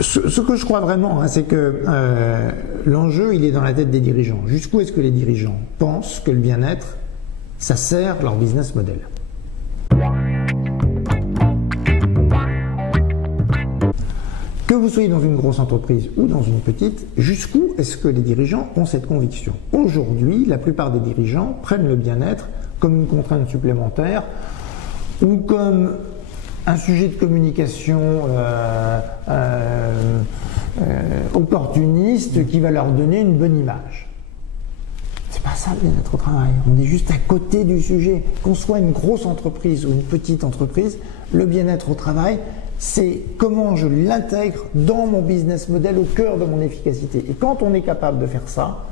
Ce que je crois vraiment, c'est que l'enjeu, il est dans la tête des dirigeants. Jusqu'où est-ce que les dirigeants pensent que le bien-être, ça sert leur business model? Que vous soyez dans une grosse entreprise ou dans une petite, jusqu'où est-ce que les dirigeants ont cette conviction? Aujourd'hui, la plupart des dirigeants prennent le bien-être comme une contrainte supplémentaire ou comme un sujet de communication opportuniste qui va leur donner une bonne image. C'est pas ça le bien-être au travail. On est juste à côté du sujet. Qu'on soit une grosse entreprise ou une petite entreprise, le bien-être au travail, c'est comment je l'intègre dans mon business model au cœur de mon efficacité. Et quand on est capable de faire ça,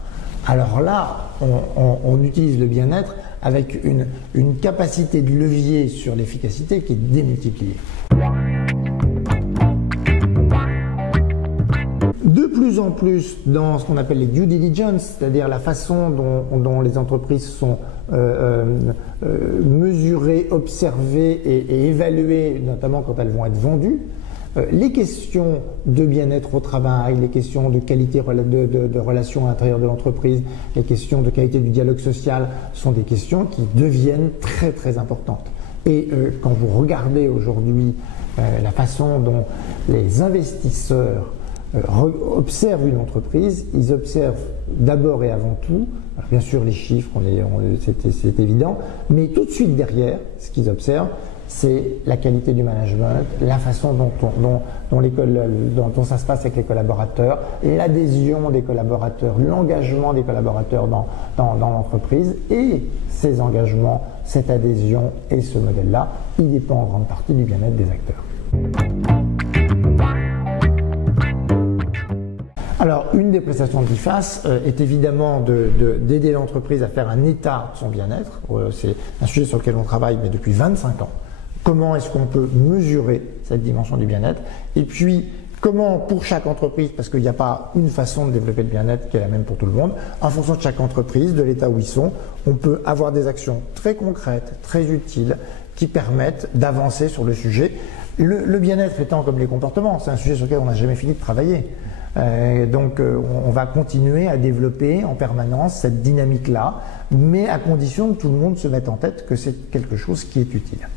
alors là, on utilise le bien-être avec une capacité de levier sur l'efficacité qui est démultipliée. De plus en plus dans ce qu'on appelle les due diligence, c'est-à-dire la façon dont les entreprises sont mesurées, observées et évaluées, notamment quand elles vont être vendues, les questions de bien-être au travail, les questions de qualité de relations à l'intérieur de l'entreprise, les questions de qualité du dialogue social sont des questions qui deviennent très très importantes. Et quand vous regardez aujourd'hui la façon dont les investisseurs observent une entreprise, ils observent d'abord et avant tout, alors bien sûr les chiffres, c'est évident, mais tout de suite derrière, ce qu'ils observent, c'est la qualité du management, la façon dont ça se passe avec les collaborateurs, l'adhésion des collaborateurs, l'engagement des collaborateurs dans l'entreprise. Et ces engagements, cette adhésion et ce modèle-là, il dépend en grande partie du bien-être des acteurs. Alors, une des prestations de l'IFAS est évidemment d'aider l'entreprise à faire un état de son bien-être. C'est un sujet sur lequel on travaille mais depuis 25 ans. Comment est-ce qu'on peut mesurer cette dimension du bien-être? Et puis, comment pour chaque entreprise, parce qu'il n'y a pas une façon de développer le bien-être qui est la même pour tout le monde, en fonction de chaque entreprise, de l'état où ils sont, on peut avoir des actions très concrètes, très utiles, qui permettent d'avancer sur le sujet. Le bien-être étant comme les comportements, c'est un sujet sur lequel on n'a jamais fini de travailler. Donc on va continuer à développer en permanence cette dynamique-là, mais à condition que tout le monde se mette en tête que c'est quelque chose qui est utile.